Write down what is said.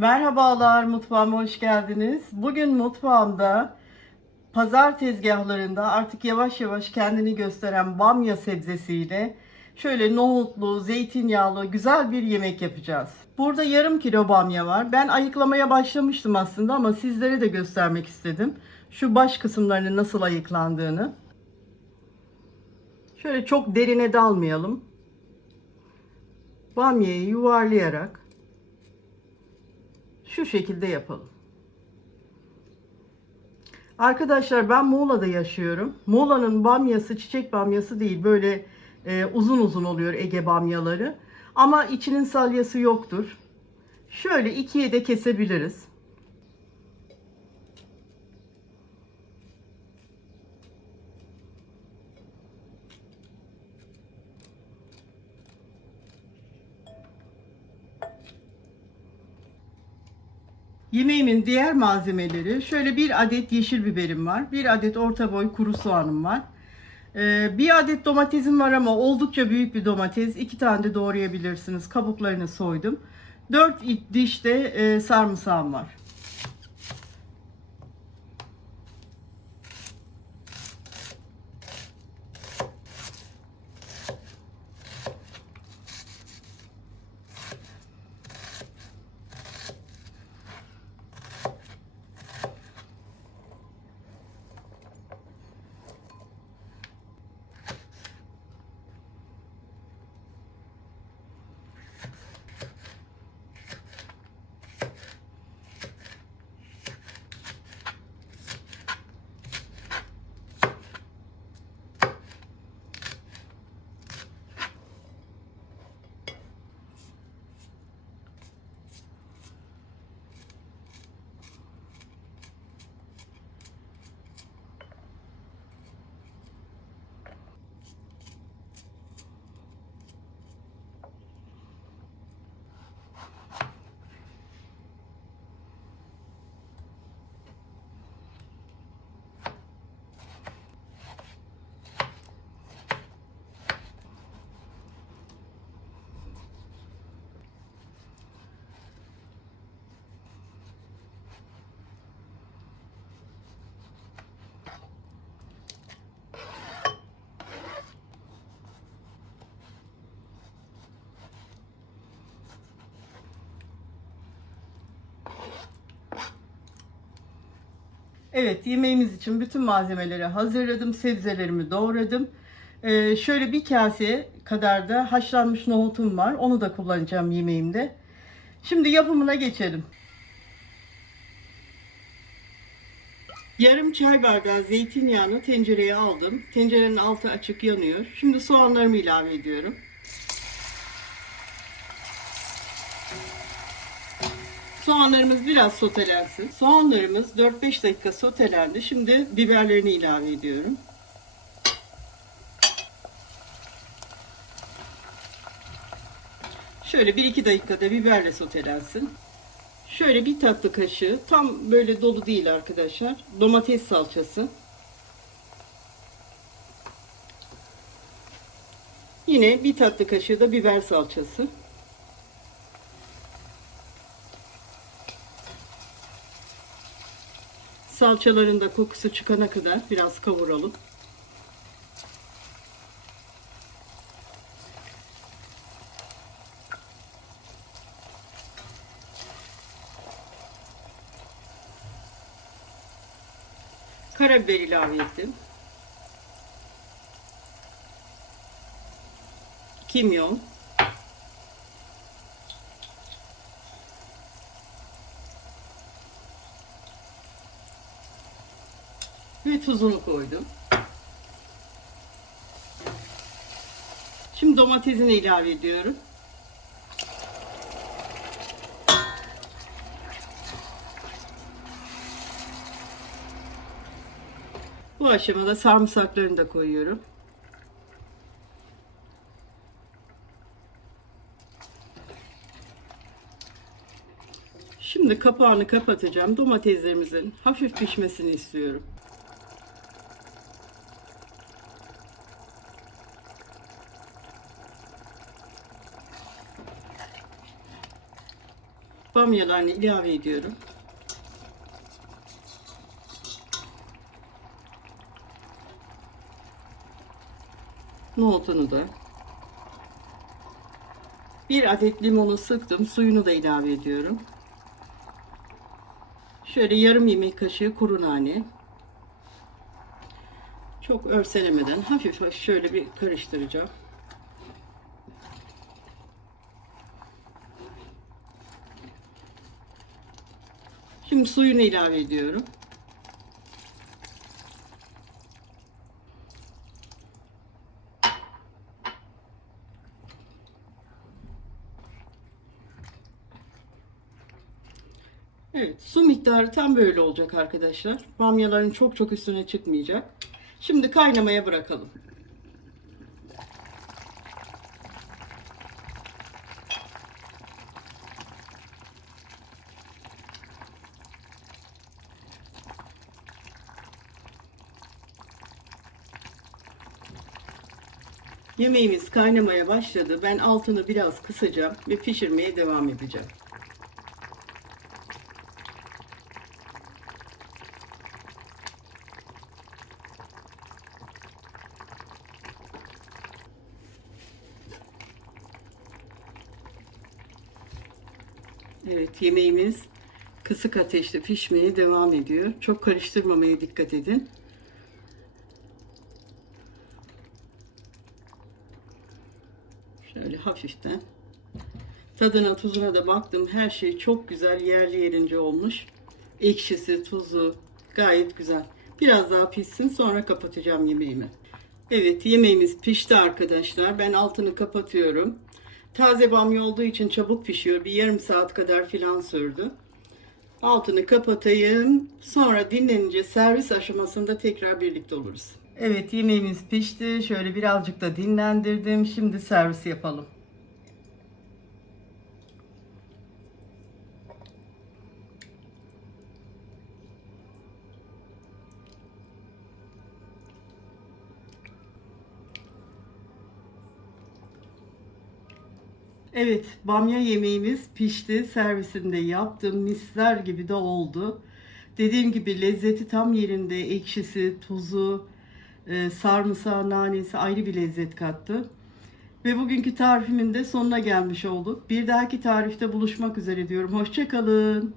Merhabalar, mutfağıma hoş geldiniz. Bugün mutfağımda pazar tezgahlarında artık yavaş yavaş kendini gösteren bamya sebzesiyle şöyle nohutlu, zeytinyağlı güzel bir yemek yapacağız. Burada yarım kilo bamya var. Ben ayıklamaya başlamıştım aslında ama sizlere de göstermek istedim. Şu baş kısımlarının nasıl ayıklandığını. Şöyle çok derine dalmayalım. Bamyayı yuvarlayarak şu şekilde yapalım. Arkadaşlar ben Muğla'da yaşıyorum. Muğla'nın bamyası çiçek bamyası değil. Böyle uzun uzun oluyor Ege bamyaları. Ama içinin salyası yoktur. Şöyle ikiye de kesebiliriz. Yemeğimin diğer malzemeleri şöyle bir adet yeşil biberim var. Bir adet orta boy kuru soğanım var. Bir adet domatesim var ama oldukça büyük bir domates. 2 tane de doğrayabilirsiniz. Kabuklarını soydum. 4 diş de sarımsağım var. Evet, yemeğimiz için bütün malzemeleri hazırladım. Sebzelerimi doğradım. Şöyle bir kase kadar da haşlanmış nohutum var. Onu da kullanacağım yemeğimde. Şimdi yapımına geçelim. Yarım çay bardağı zeytinyağını tencereye aldım. Tencerenin altı açık yanıyor. Şimdi soğanlarımı ilave ediyorum. Soğanlarımız biraz sotelensin. Soğanlarımız 4-5 dakika sotelendi. Şimdi biberlerini ilave ediyorum. Şöyle 1-2 dakikada biberle sotelensin. Şöyle bir tatlı kaşığı, tam böyle dolu değil arkadaşlar, domates salçası. Yine bir tatlı kaşığı da biber salçası. Salçaların da kokusu çıkana kadar biraz kavuralım. Karabiber ilave ettim. Kimyon. Ve tuzunu koydum. Şimdi domatesini ilave ediyorum. Bu aşamada sarımsaklarını da koyuyorum. Şimdi kapağını kapatacağım. Domateslerimizin hafif pişmesini istiyorum. Bamyalarını ilave ediyorum. Nohutunu da. Bir adet limonu sıktım. Suyunu da ilave ediyorum. Şöyle yarım yemek kaşığı kuru nane. Çok örselemeden hafif hafif şöyle bir karıştıracağım. Şimdi suyunu ilave ediyorum. Evet, su miktarı tam böyle olacak arkadaşlar. Bamyaların çok çok üstüne çıkmayacak. Şimdi kaynamaya bırakalım. Yemeğimiz kaynamaya başladı. Ben altını biraz kısacağım ve pişirmeye devam edeceğim. Evet, yemeğimiz kısık ateşte pişmeye devam ediyor. Çok karıştırmamaya dikkat edin. Şöyle hafiften. Tadına tuzuna da baktım. Her şey çok güzel yerli yerince olmuş. Ekşisi, tuzu gayet güzel. Biraz daha pişsin, sonra kapatacağım yemeğimi. Evet, yemeğimiz pişti arkadaşlar. Ben altını kapatıyorum. Taze bamya olduğu için çabuk pişiyor. Bir yarım saat kadar filan sürdü. Altını kapatayım. Sonra dinlenince servis aşamasında tekrar birlikte oluruz. Evet, yemeğimiz pişti. Şöyle birazcık da dinlendirdim. Şimdi servis yapalım. Evet, bamya yemeğimiz pişti. Servisini de yaptım. Misler gibi de oldu. Dediğim gibi lezzeti tam yerinde. Ekşisi, tuzu, sarımsağı, nanesi ayrı bir lezzet kattı. Ve bugünkü tarifimin de sonuna gelmiş olduk. Bir dahaki tarifte buluşmak üzere diyorum. Hoşça kalın.